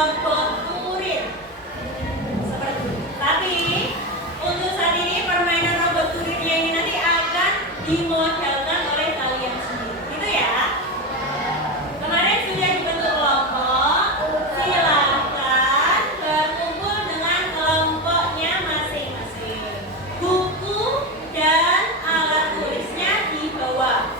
robot kurir. Tapi untuk saat ini permainan robot kurirnya ini nanti akan dimodelkan oleh kalian sendiri. Gitu ya. Kemarin sudah dibentuk kelompok. Silakan berkumpul dengan kelompoknya masing-masing. Buku dan alat tulisnya dibawa.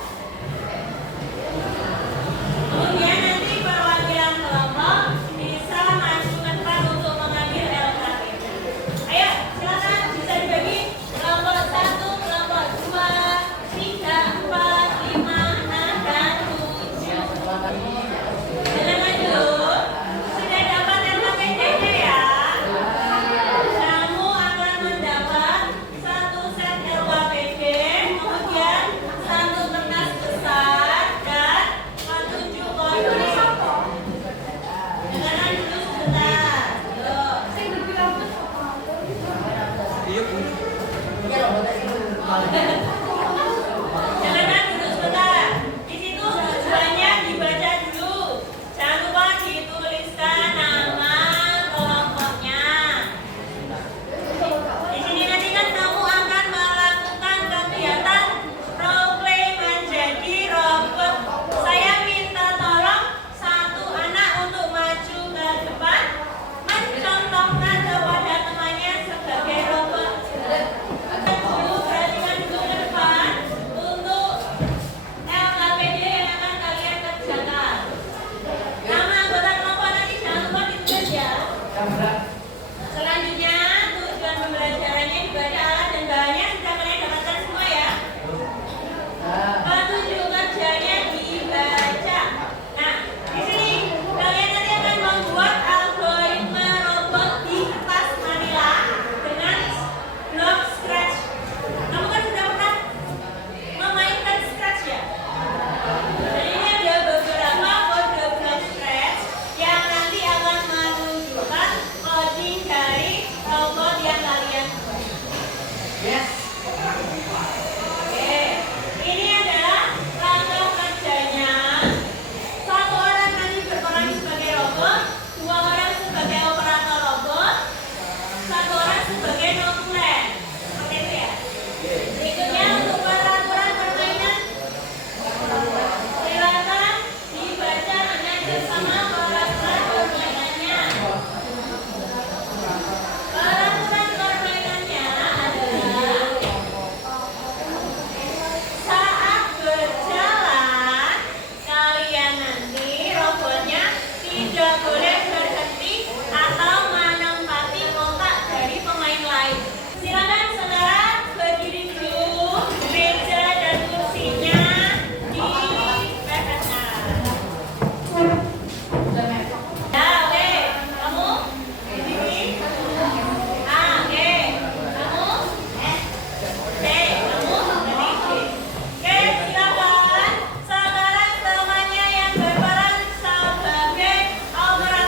Kemudian nanti perwakilan kelompok bisa maju ke depan untuk mengambil LKPD. Ayo, silakan bisa dibagi kelompok 1, kelompok 2, 3, 4, 5, 6, dan 7. Jangan maju. Sudah dapat LKPD-nya ya? Kamu akan mendapat 1 set LKPD, kemudian 1 kertas besar dan 7 koin. Jangan dulu sebentar. Jangan dulu sebentar. Di situ tujuannya dibaca dulu. Jangan lupa dituliskan nama kelompoknya. Di sini nanti kan kamu akan melakukan kegiatan role play menjadi robot. Saya minta tolong 1 anak untuk maju ke depan, mencontohkan kepada temannya sebagai robot. Dulu perhatikan dulu ke depan untuk LKPD yang akan kalian kerjakan. Nama anggota kelompok nanti jangan lupa ditulis ya. Selanjutnya tujuan pembelajarannya dibaca alat dan bahannya sudah kalian dapatkan semua ya. Petunjuk kerjanya dibaca. Nah, di sini kalian nanti akan membuat algoritma robot di kertas manila dengan blok scratch. Kamu kan sudah pernah memainkan scratch ya? Dan ini ada beberapa kode blok scratch yang nanti akan menunjukkan coding dari robot yang kalian buat. Oke, ini adalah langkah kerjanya. 1 orang nanti berperan sebagai robot, 2 orang sebagai operator robot, 1 orang sebagai notulen. Seperti itu ya. Berikutnya untuk peraturan permainan, silakan dibaca dengan bersama peraturan permainannya. Peraturan permainannya adalah saat berjalan, kalian nanti robotnya tidak boleh berhenti atau menempati kotak dari pemain lain. Silakan saudara berdiri dulu, meja dan kursinya dipecahkan. Ya, oke. Kamu di sini. A, oke. Kamu C, kamu dari C. Oke, silakan. Sekarang temannya yang berperan sebagai operator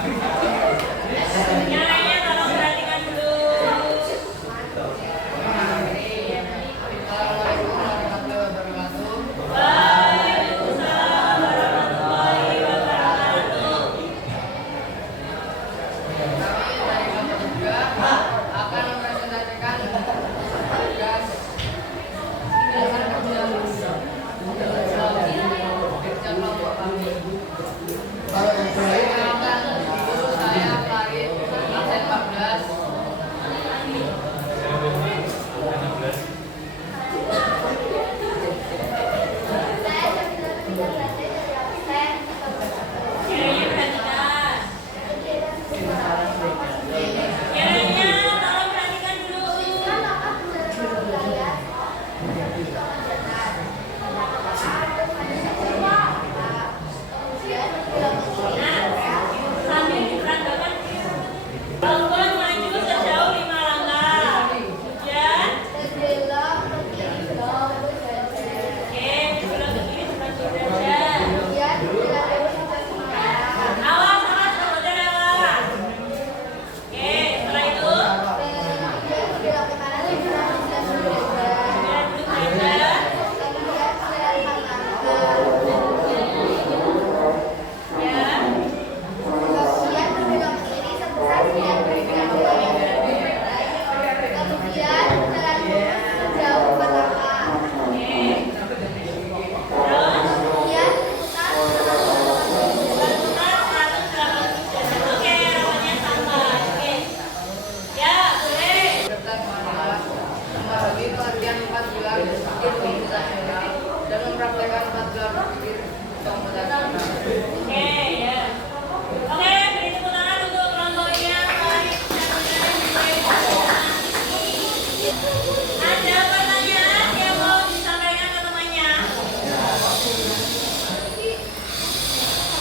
Yang lainnya tolong perhatikan dulu. Waalaikumsalam warahmatullahi wabarakatuh. Kami dari kelompok 3 akan mempresentasikan tugas dasar kerja kelompok kami. Perkenalkan, guru saya Farid, absen 14. Kiranya perhatikan. Kiranya tolong perhatikan dulu. Nah, sambil diperagakan, kelompok maju sejauh 5 langkah. Kemudian, oke, belok ke kiri 90 derajat. Awas, awas, rambutnya lewat. Oke, setelah itu, kemudian duduk aja. Ya. Serta memahami pengertian 4 pilar berpikir komputasional dan mempraktekkan 4 pilar berpikir komputasional. Ada pertanyaan yang mau disampaikan ke temannya?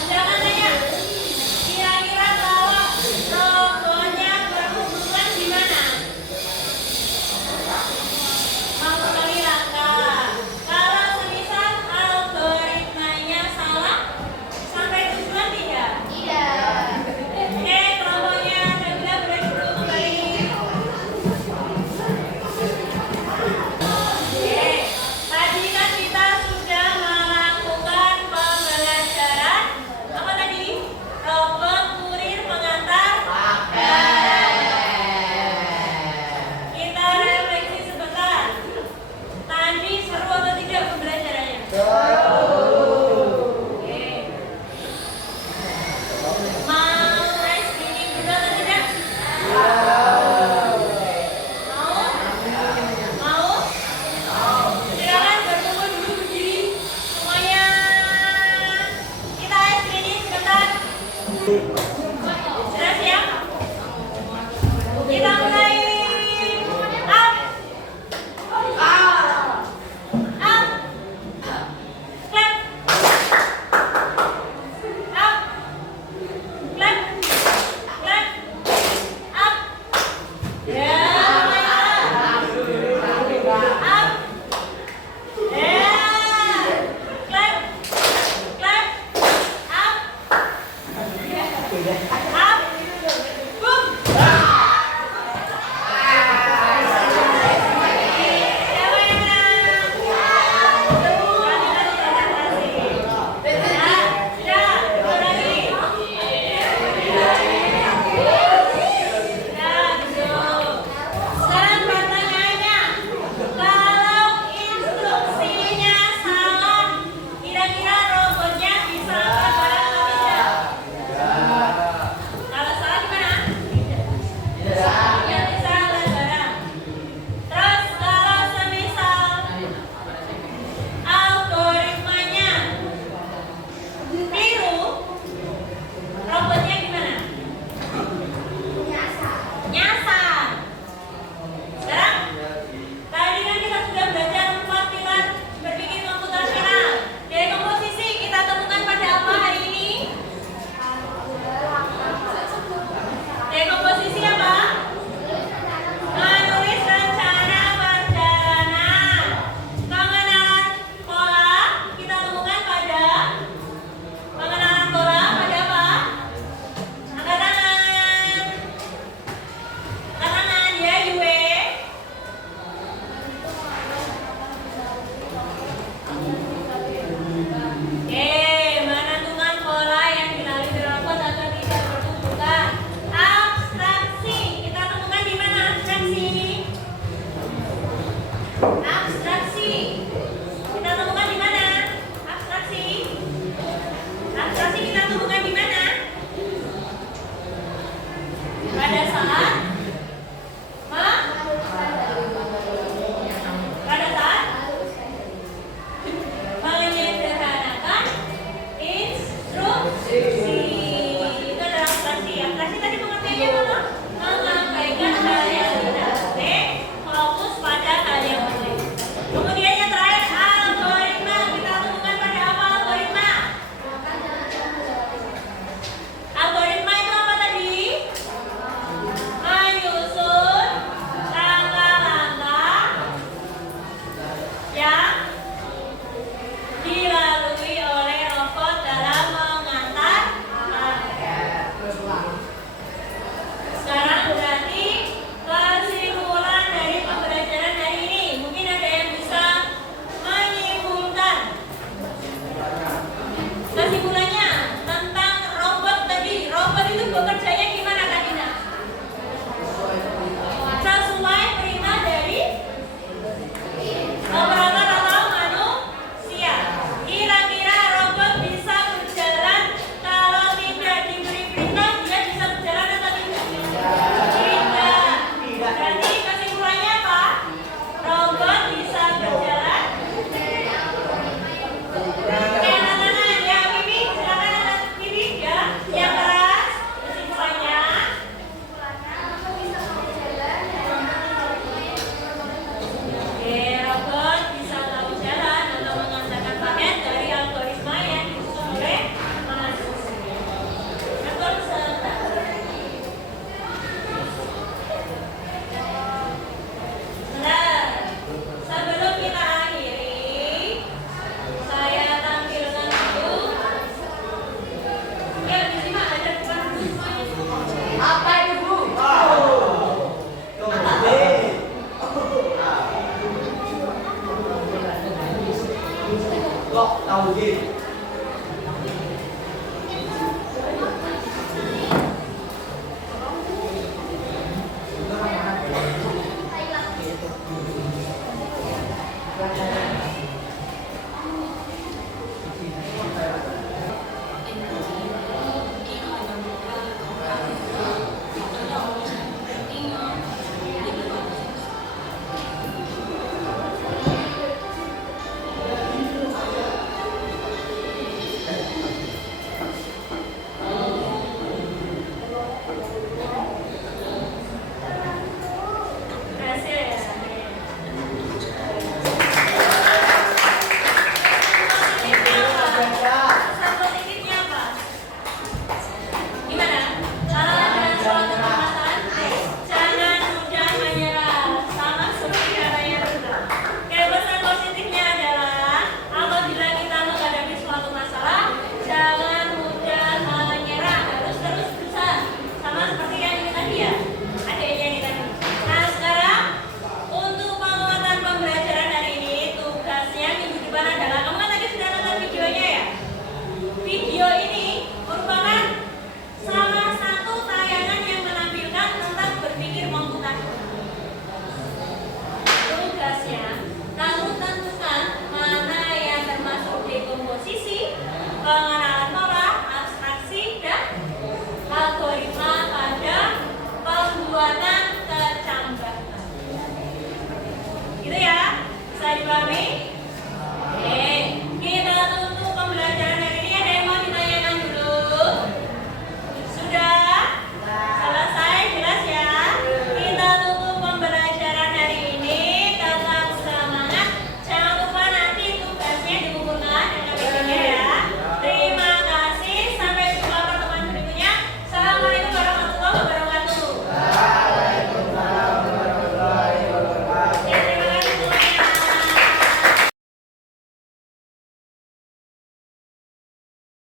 Jangan tanya. Kira-kira kalau logonya berhubungan gimana? Mengulangi langkah. Kalau semisal algoritmanya salah, sampai tujuan tidak? Oke, kelompoknya saya bilang boleh duduk kembali. Oke, tadi kan kita sudah melakukan pembelajaran apa tadi? Robot kurir pengantar Kita refleksi sebentar. Tadi seru atau tidak pembelajarannya? Oke. Mau ice cream dulu atau tidak? Mau? Silakan berkumpul dulu berdiri. Semuanya. Kita ice cream sebentar. Sudah siap? Kita mulai. Up. Up. Clap. Up. Clap. Clap. Up. Ya. Up. Ya. Clap. Clap. Up. Up. Boom. Siapa yang menang? Kami kasih konsentrasi. Sudah, dua lagi. Sekarang pertanyaannya, kalau instruksinya salah, kira-kira robotnya bisa terbang atau tidak? Kalau salah gimana? kami